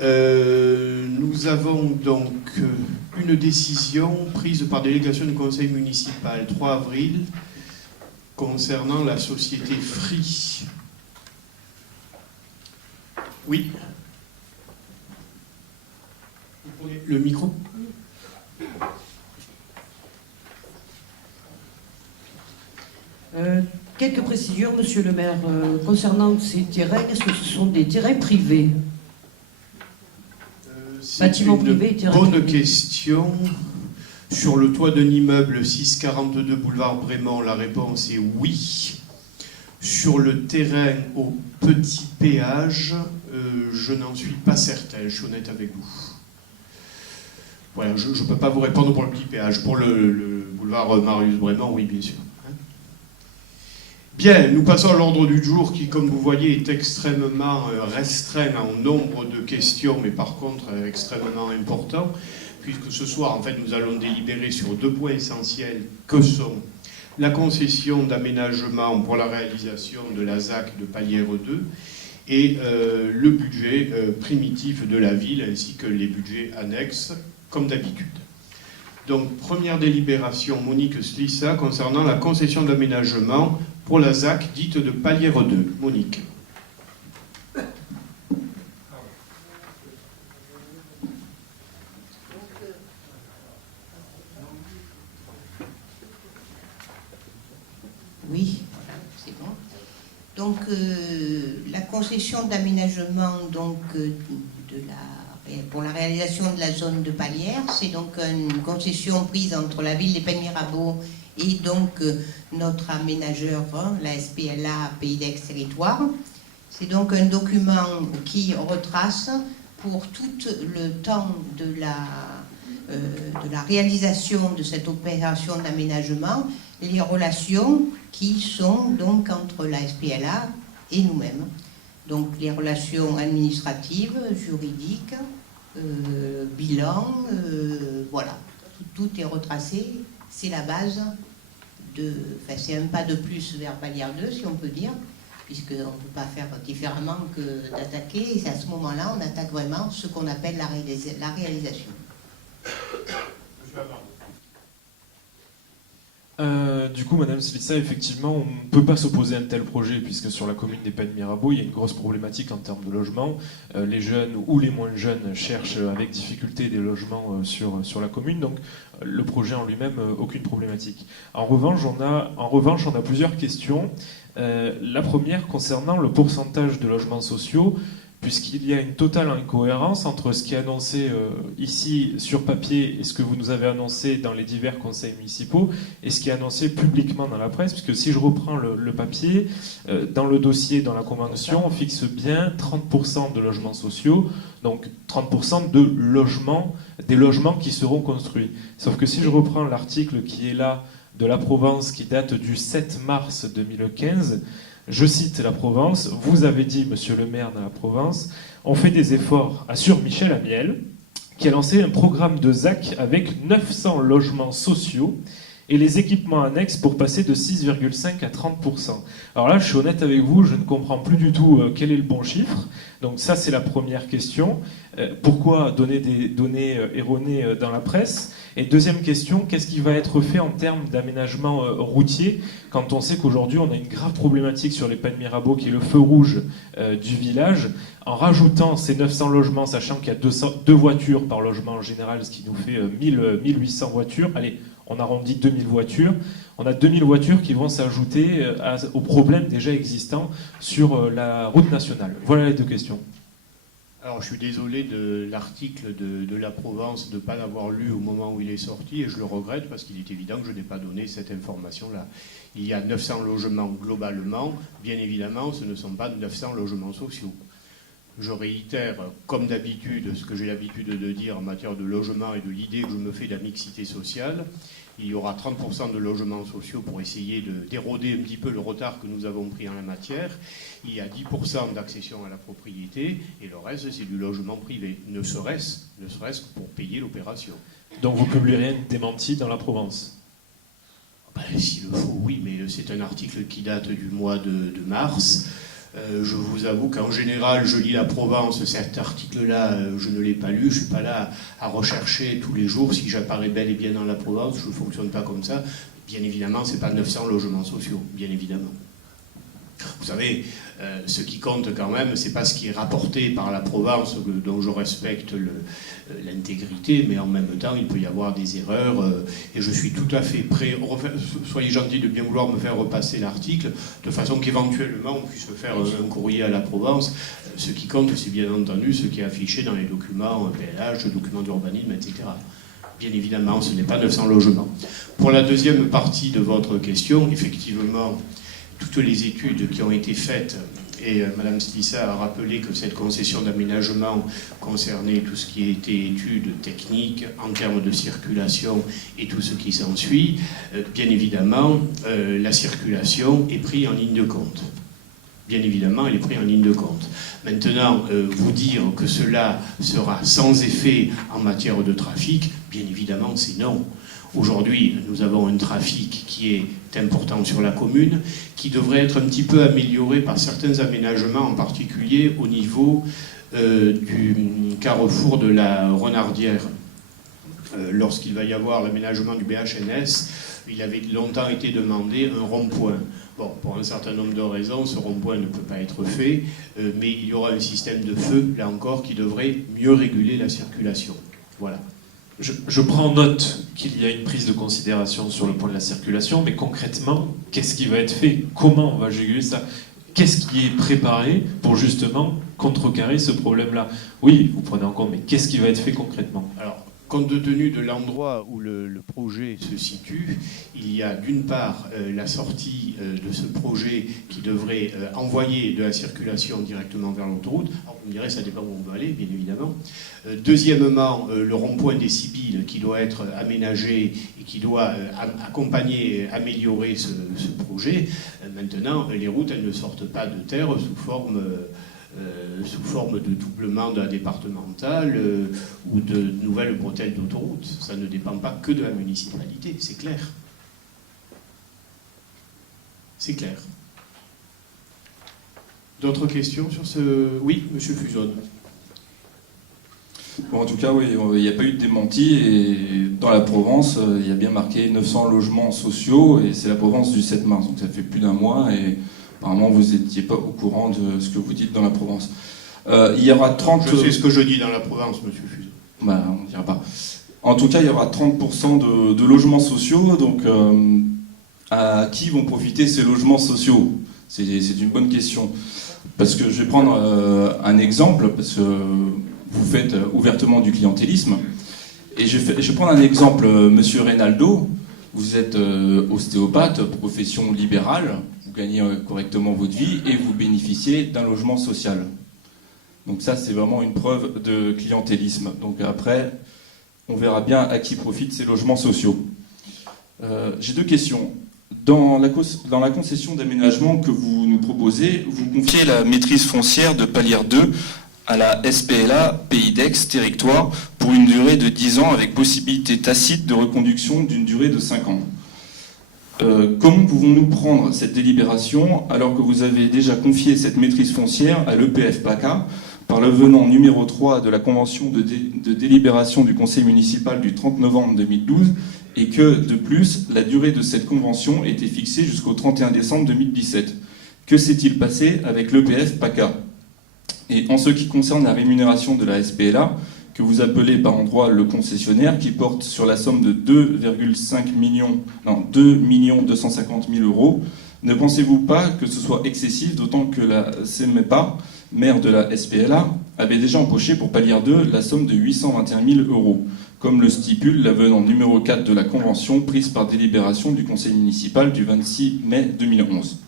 Nous avons donc une décision prise par délégation du conseil municipal 3 avril concernant la société Free. Oui. Vous prenez le micro ? Quelques précisions, monsieur le maire, concernant ces terrains. Est-ce que ce sont des terrains privés ? Bâtiments privés, terrains privés. Bonne question. Sur le toit d'un immeuble 642 boulevard Brémond, la réponse est oui. Sur le terrain au petit péage, je n'en suis pas certain, je suis honnête avec vous. Voilà, je ne peux pas vous répondre pour le petit péage. Pour le boulevard Marius Brémond, oui, bien sûr. Bien, nous passons à l'ordre du jour qui, comme vous voyez, est extrêmement restreint en nombre de questions, mais par contre extrêmement important, puisque ce soir, en fait, nous allons délibérer sur 2 points essentiels que sont la concession d'aménagement pour la réalisation de la ZAC de Palière 2 et le budget primitif de la ville, ainsi que les budgets annexes, comme d'habitude. Donc, première délibération, Monique Slissa, concernant la concession d'aménagement pour la ZAC dite de Palière 2. Monique. Oui, c'est bon. Donc, la concession d'aménagement pour la réalisation de la zone de Palière, c'est donc une concession prise entre la ville des Pennes-Mirabeau et donc notre aménageur, la SPLA Pays d'Aix-Territoire. C'est donc un document qui retrace pour tout le temps de la réalisation de cette opération d'aménagement les relations qui sont donc entre la SPLA et nous-mêmes. Donc les relations administratives, juridiques, bilan, voilà, tout est retracé. C'est la base c'est un pas de plus vers Palière 2, si on peut dire, puisqu'on ne peut pas faire différemment que d'attaquer, et c'est à ce moment-là, on attaque vraiment ce qu'on appelle la réalisation. Du coup, Madame Slissa, effectivement, on ne peut pas s'opposer à un tel projet, puisque sur la commune des Pennes-Mirabeau, il y a une grosse problématique en termes de logement. Les jeunes ou les moins jeunes cherchent avec difficulté des logements sur la commune, donc le projet en lui-même, aucune problématique. En revanche, on a plusieurs questions. La première concernant le pourcentage de logements sociaux, puisqu'il y a une totale incohérence entre ce qui est annoncé ici sur papier et ce que vous nous avez annoncé dans les divers conseils municipaux et ce qui est annoncé publiquement dans la presse, puisque si je reprends le papier, dans le dossier, dans la convention, on fixe bien 30% de logements sociaux, donc 30% des logements qui seront construits. Sauf que si je reprends l'article qui est là de la Provence, qui date du 7 mars 2015, je cite la Provence, vous avez dit, monsieur le maire de la Provence, on fait des efforts, assure Michel Amiel, qui a lancé un programme de ZAC avec 900 logements sociaux et les équipements annexes pour passer de 6,5 à 30%. Alors là, je suis honnête avec vous, je ne comprends plus du tout quel est le bon chiffre. Donc ça, c'est la première question. Pourquoi donner des données erronées dans la presse ? Et deuxième question, qu'est-ce qui va être fait en termes d'aménagement routier quand on sait qu'aujourd'hui on a une grave problématique sur les Pennes-Mirabeau qui est le feu rouge du village, en rajoutant ces 900 logements, sachant qu'il y a 2 voitures par logement en général, ce qui nous fait 1800 voitures. Allez, on arrondit 2000 voitures. On a 2000 voitures qui vont s'ajouter aux problèmes déjà existants sur la route nationale. Voilà les 2 questions. Alors, je suis désolé de l'article de la Provence de ne pas l'avoir lu au moment où il est sorti, et je le regrette parce qu'il est évident que je n'ai pas donné cette information-là. Il y a 900 logements globalement. Bien évidemment, ce ne sont pas 900 logements sociaux. Je réitère, comme d'habitude, ce que j'ai l'habitude de dire en matière de logement et de l'idée que je me fais de la mixité sociale. Il y aura 30% de logements sociaux pour essayer d'éroder un petit peu le retard que nous avons pris en la matière. Il y a 10% d'accession à la propriété et le reste, c'est du logement privé, ne serait-ce que pour payer l'opération. Donc vous publierez une démentie dans la Provence ? S'il le faut, oui, mais c'est un article qui date du mois de mars. Je vous avoue qu'en général, je lis la Provence, cet article-là, je ne l'ai pas lu, je ne suis pas là à rechercher tous les jours si j'apparais bel et bien dans la Provence, je ne fonctionne pas comme ça. Bien évidemment, ce n'est pas 900 logements sociaux, bien évidemment. Vous savez, ce qui compte quand même, c'est pas ce qui est rapporté par la Provence, dont je respecte l'intégrité, mais en même temps, il peut y avoir des erreurs, et je suis tout à fait prêt. Soyez gentils de bien vouloir me faire repasser l'article, de façon qu'éventuellement on puisse faire un courrier à la Provence. Ce qui compte, c'est bien entendu ce qui est affiché dans les documents PLH, documents d'urbanisme, etc. Bien évidemment, ce n'est pas 900 logements. Pour la deuxième partie de votre question, effectivement, toutes les études qui ont été faites, et Mme Slissa a rappelé que cette concession d'aménagement concernait tout ce qui était études techniques en termes de circulation et tout ce qui s'ensuit, bien évidemment, la circulation est prise en ligne de compte. Bien évidemment, elle est prise en ligne de compte. Maintenant, vous dire que cela sera sans effet en matière de trafic, bien évidemment, c'est non. Aujourd'hui, nous avons un trafic qui est important sur la commune, qui devrait être un petit peu amélioré par certains aménagements, en particulier au niveau du carrefour de la Renardière. Lorsqu'il va y avoir l'aménagement du BHNS, il avait longtemps été demandé un rond-point. Bon, pour un certain nombre de raisons, ce rond-point ne peut pas être fait, mais il y aura un système de feu, là encore, qui devrait mieux réguler la circulation. Voilà. Je prends note qu'il y a une prise de considération sur le point de la circulation, mais concrètement, qu'est-ce qui va être fait? Comment on va juguler ça? Qu'est-ce qui est préparé pour justement contrecarrer ce problème-là? Oui, vous prenez en compte, mais qu'est-ce qui va être fait concrètement? Alors, compte tenu de l'endroit où le projet se situe, il y a d'une part la sortie de ce projet qui devrait envoyer de la circulation directement vers l'autoroute. Alors, vous me direz, ça dépend où on veut aller, bien évidemment. Deuxièmement, le rond-point des Sibylles qui doit être aménagé et qui doit accompagner, améliorer ce projet. Maintenant, les routes, elles ne sortent pas de terre sous forme de doublement de la départementale ou de nouvelles bretelles d'autoroute. Ça ne dépend pas que de la municipalité, c'est clair. C'est clair. D'autres questions sur ce... Oui, monsieur Fusone. Bon, en tout cas, oui, il n'y a pas eu de démenti, et dans la Provence, il y a bien marqué 900 logements sociaux, et c'est la Provence du 7 mars, donc ça fait plus d'un mois, et apparemment vous n'étiez pas au courant de ce que vous dites dans la Provence. Il y aura 30... Je sais ce que je dis dans la Provence, monsieur Fusone. Bah, on ne dira pas. En tout cas, il y aura 30% de logements sociaux, donc à qui vont profiter ces logements sociaux? C'est une bonne question. Parce que je vais prendre un exemple, parce que vous faites ouvertement du clientélisme. Et je vais prendre un exemple, monsieur Reynaldo, vous êtes ostéopathe, profession libérale, vous gagnez correctement votre vie et vous bénéficiez d'un logement social. Donc ça, c'est vraiment une preuve de clientélisme. Donc après, on verra bien à qui profitent ces logements sociaux. J'ai deux questions. Dans la concession d'aménagement que vous nous proposez, vous confiez la maîtrise foncière de Palière 2 à la SPLA Pays d'Aix Territoire pour une durée de 10 ans avec possibilité tacite de reconduction d'une durée de 5 ans. Comment pouvons-nous prendre cette délibération alors que vous avez déjà confié cette maîtrise foncière à l'EPF PACA par l'avenant numéro 3 de la convention de délibération du conseil municipal du 30 novembre 2012 et que, de plus, la durée de cette convention était fixée jusqu'au 31 décembre 2017. Que s'est-il passé avec l'EPF PACA? Et en ce qui concerne la rémunération de la SPLA, que vous appelez par endroit le concessionnaire, qui porte sur la somme de 2 250 000 euros, ne pensez-vous pas que ce soit excessif, d'autant que la CMEPA, maire de la SPLA, avait déjà empoché pour Palière 2 la somme de 821 000 euros, comme le stipule l'avenant numéro 4 de la convention prise par délibération du conseil municipal du 26 mai 2011.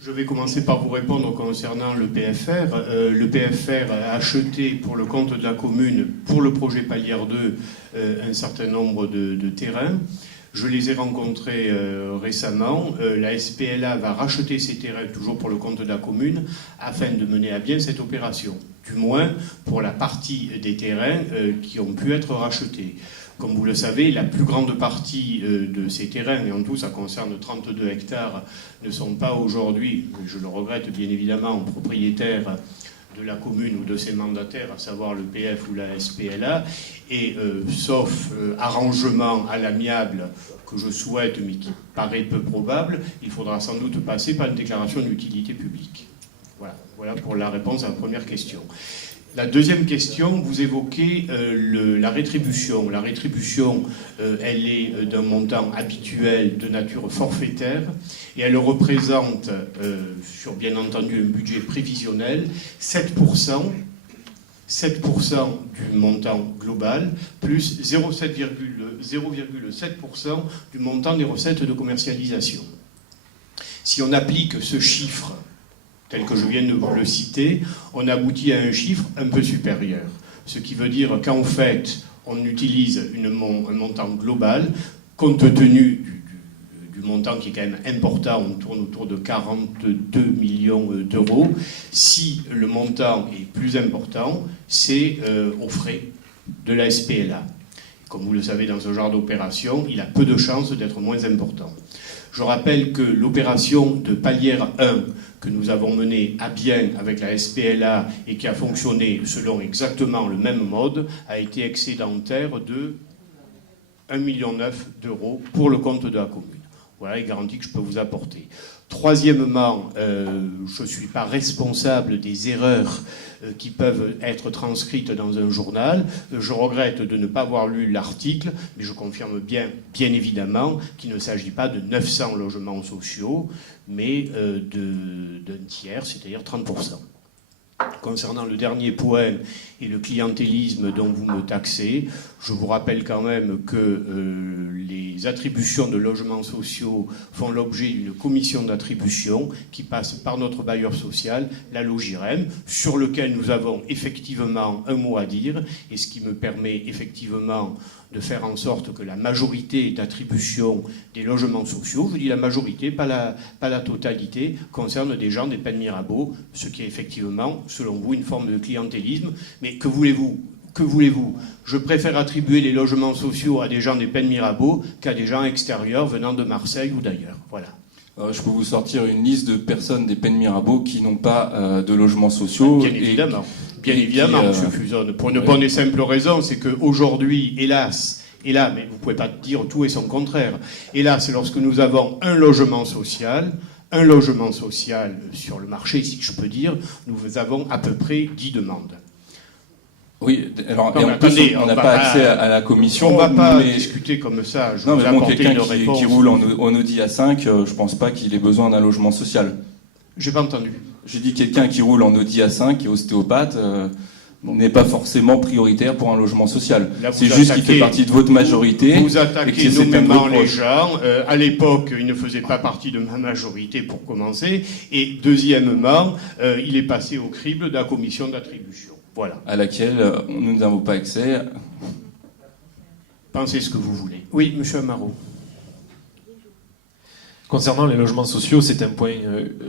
Je vais commencer par vous répondre concernant le PFR. Le PFR a acheté pour le compte de la commune, pour le projet Palière 2, un certain nombre de terrains. Je les ai rencontrés récemment. La SPLA va racheter ces terrains, toujours pour le compte de la commune, afin de mener à bien cette opération. Du moins pour la partie des terrains qui ont pu être rachetés. Comme vous le savez, la plus grande partie de ces terrains, et en tout ça concerne 32 hectares, ne sont pas aujourd'hui, je le regrette bien évidemment, propriétaires de la commune ou de ses mandataires, à savoir le PF ou la SPLA, et sauf arrangement à l'amiable que je souhaite, mais qui paraît peu probable, il faudra sans doute passer par une déclaration d'utilité publique. Voilà pour la réponse à la première question. La deuxième question, vous évoquez la rétribution. La rétribution, elle est d'un montant habituel de nature forfaitaire et elle représente, sur bien entendu un budget prévisionnel, 7% du montant global, plus 0,7% du montant des recettes de commercialisation. Si on applique ce chiffre tel que je viens de vous le citer, on aboutit à un chiffre un peu supérieur. Ce qui veut dire qu'en fait, on utilise un montant global, compte tenu du montant qui est quand même important, on tourne autour de 42 millions d'euros. Si le montant est plus important, c'est aux frais de la SPLA. Comme vous le savez, dans ce genre d'opération, il a peu de chances d'être moins important. Je rappelle que l'opération de Palière 1 que nous avons menée à bien avec la SPLA et qui a fonctionné selon exactement le même mode a été excédentaire de 1,9 million d'euros pour le compte de la commune. Voilà les garanties que je peux vous apporter. Troisièmement, je ne suis pas responsable des erreurs qui peuvent être transcrites dans un journal. Je regrette de ne pas avoir lu l'article, mais je confirme bien évidemment qu'il ne s'agit pas de 900 logements sociaux, mais d'un tiers, c'est-à-dire 30%. Concernant le dernier point et le clientélisme dont vous me taxez, je vous rappelle quand même que les attributions de logements sociaux font l'objet d'une commission d'attribution qui passe par notre bailleur social, la Logirem, sur lequel nous avons effectivement un mot à dire, et ce qui me permet effectivement de faire en sorte que la majorité d'attribution des logements sociaux, je dis la majorité, pas la totalité, concerne des gens des Pennes Mirabeau, ce qui est effectivement, selon vous, une forme de clientélisme. Mais que voulez-vous ? Je préfère attribuer les logements sociaux à des gens des Pennes Mirabeau qu'à des gens extérieurs venant de Marseille ou d'ailleurs. Voilà. Je peux vous sortir une liste de personnes des Pennes Mirabeau qui n'ont pas de logements sociaux. Bien évidemment. Bien évidemment, M. Fusone, pour une bonne et simple raison, c'est qu'aujourd'hui, hélas, mais vous ne pouvez pas dire tout et son contraire, hélas, lorsque nous avons un logement social sur le marché, si je peux dire, nous avons à peu près 10 demandes. Oui, alors non, et en plus, on n'a pas accès à la commission. On ne va pas discuter comme ça. Non, mais bon, quelqu'un qui roule en Audi A5, je ne pense pas qu'il ait besoin d'un logement social. J'ai pas entendu. J'ai dit quelqu'un qui roule en Audi A5 et ostéopathe n'est pas forcément prioritaire pour un logement social. C'est juste qu'il fait partie de votre majorité. Vous attaquez nommément les gens. À l'époque, il ne faisait pas partie de ma majorité pour commencer. Et deuxièmement, il est passé au crible de la commission d'attribution. Voilà. À laquelle nous n'avons pas accès. Pensez ce que vous voulez. Oui, M. Amaro. Concernant les logements sociaux, c'est un point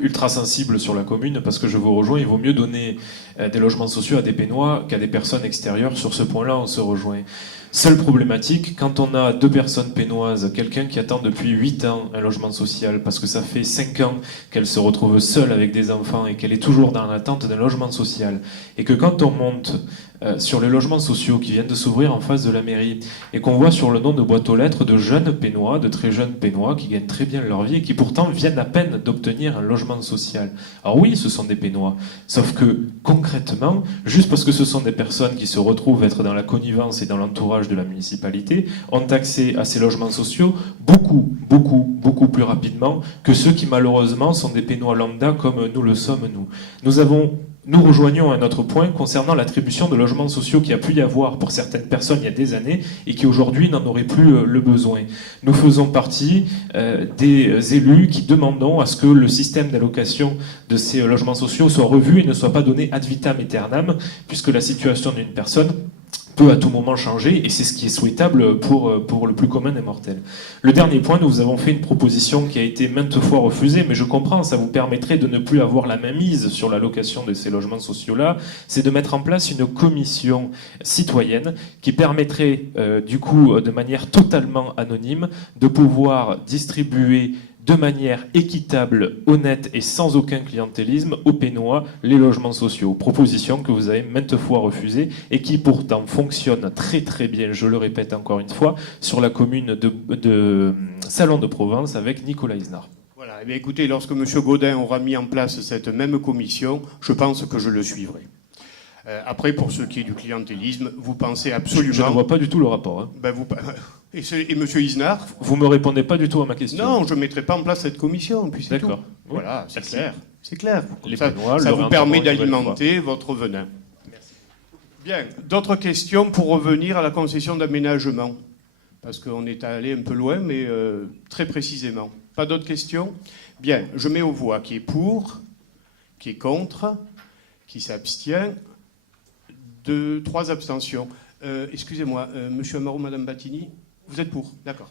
ultra sensible sur la commune parce que je vous rejoins, il vaut mieux donner des logements sociaux à des Pénois qu'à des personnes extérieures. Sur ce point-là, on se rejoint. Seule problématique, quand on a 2 personnes pénoises, quelqu'un qui attend depuis 8 ans un logement social parce que ça fait 5 ans qu'elle se retrouve seule avec des enfants et qu'elle est toujours dans l'attente d'un logement social, et que quand on monte sur les logements sociaux qui viennent de s'ouvrir en face de la mairie et qu'on voit sur le nom de boîte aux lettres de jeunes Pénois, de très jeunes Pénois qui gagnent très bien leur vie et qui pourtant viennent à peine d'obtenir un logement social. Alors oui, ce sont des Pénois, sauf que concrètement, juste parce que ce sont des personnes qui se retrouvent être dans la connivence et dans l'entourage de la municipalité, ont accès à ces logements sociaux beaucoup plus rapidement que ceux qui malheureusement sont des Pénois lambda comme nous le sommes nous. Nous rejoignons un autre point concernant l'attribution de logements sociaux qu'il y a pu y avoir pour certaines personnes il y a des années et qui aujourd'hui n'en auraient plus le besoin. Nous faisons partie des élus qui demandons à ce que le système d'allocation de ces logements sociaux soit revu et ne soit pas donné ad vitam aeternam, puisque la situation d'une personne peut à tout moment changer, et c'est ce qui est souhaitable pour le plus commun des mortels. Le dernier point, nous vous avons fait une proposition qui a été maintes fois refusée, mais je comprends, ça vous permettrait de ne plus avoir la main mise sur l'allocation de ces logements sociaux-là, c'est de mettre en place une commission citoyenne qui permettrait, du coup, de manière totalement anonyme, de pouvoir distribuer de manière équitable, honnête et sans aucun clientélisme aux Pénois les logements sociaux. Proposition que vous avez maintes fois refusée et qui pourtant fonctionne très très bien, je le répète encore une fois, sur la commune de Salon de Provence avec Nicolas Isnard. Voilà, eh bien, écoutez, lorsque M. Gaudin aura mis en place cette même commission, je pense que je le suivrai. Après, pour ce qui est du clientélisme, vous pensez absolument... Je ne vois pas du tout le rapport. Hein. Ben et M. Isnard... Vous ne me répondez pas du tout à ma question. Non, je ne mettrai pas en place cette commission, puis c'est tout. D'accord. Voilà, c'est Merci. clair. C'est clair. Les Ça Pénois, ça le vous permet réentendront une nouvelle d'alimenter votre venin. Merci. Bien, d'autres questions pour revenir à la concession d'aménagement? Parce qu'on est allé un peu loin, mais très précisément. Pas d'autres questions? Bien, je mets aux voix qui est pour, qui est contre, qui s'abstient. 3 abstentions. Excusez-moi, Monsieur Amaro, Madame Battini, vous êtes pour? D'accord.